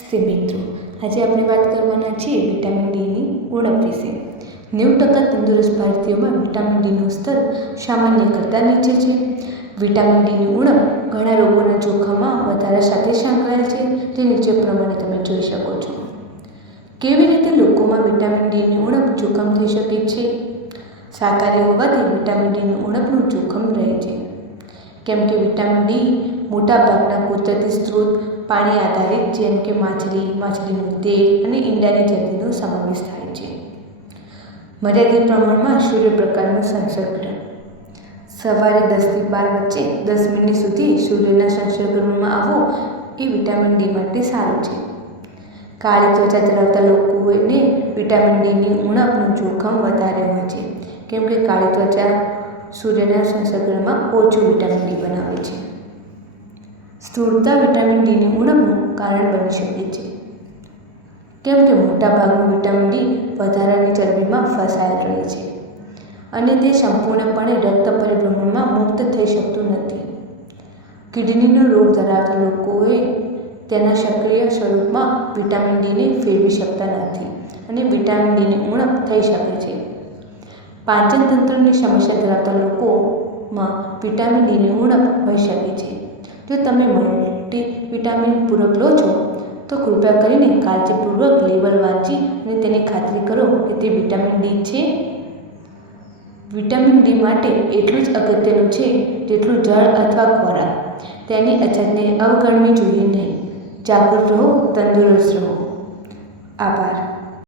નમસ્તે મિત્રો, આજે આપણે વાત કરવાના છીએ વિટામિન ડીની ઉણપ વિશે। 90% તંદુરસ્ત ભારતીયોમાં વિટામિન ડીનું સ્તર સામાન્ય કરતાં નીચે છે। વિટામિન ડીની ઉણપ ઘણા રોગોના જોખમમાં વધારા સાથે સંકળાયેલ છે, જે નીચે પ્રમાણે તમે જોઈ શકો છો। કેવી રીતે લોકોમાં વિટામિન ડીની ઉણપ જોખમ થઈ શકે છે? શાકાહારી હોવાથી વિટામિન ડીની ઉણપનું જોખમ રહે છે, કેમ કે વિટામિન ડી મોટાભાગના કુદરતી સ્ત્રોત પાણી આધારિત જેમ કે માછલી, માછલીનું તેલ અને ઈંડાની ચરબીનો સમાવેશ થાય છે। મર્યાદિત પ્રમાણમાં સૂર્યપ્રકાશનું સંસર્ગન। સવારે 10 થી 12 વચ્ચે 10 મિનિટ સુધી સૂર્યના સંસર્ગમાં આવવો એ વિટામિન ડી માટે સારું છે। કાળી ત્વચા ધરાવતા લોકોને વિટામિન ડીની ઉણપનું જોખમ વધારે હોય છે, કેમ કે કાળી ત્વચા સૂર્યના સંસર્ગમાં ઓછું વિટામિન ડી બનાવે છે। સ્થૂળતા વિટામિન ડીની ઉણપનું કારણ બની શકે છે, કેમ કે મોટાભાગનું વિટામિન ડી વધારાની ચરબીમાં ફસાયેલ રહે છે અને તે સંપૂર્ણપણે રક્ત પરિભ્રમણમાં મુક્ત થઈ શકતું નથી। કિડનીનો રોગ ધરાવતા લોકોએ તેના સક્રિય સ્વરૂપમાં વિટામિન ડીને ફેરવી શકતા નથી અને વિટામિન ડીની ઉણપ થઈ શકે છે। પાચન તંત્રની સમસ્યા ધરાવતા લોકોમાં વિટામિન ડીની ઉણપ હોઈ શકે છે। જો તમે મલ્ટીવિટામિન પૂરક લો છો તો કૃપયા કરીને કાળજીપૂર્વક લેબલ વાંચી અને તેની ખાતરી કરો કે તે વિટામિન ડી છે। વિટામિન ડી માટે એટલું જ અગત્યનું છે જેટલું જળ અથવા ખોરાક। તેની અછતને અવગણવી જોઈએ નહીં। જાગૃત રહો, તંદુરસ્ત રહો। આભાર।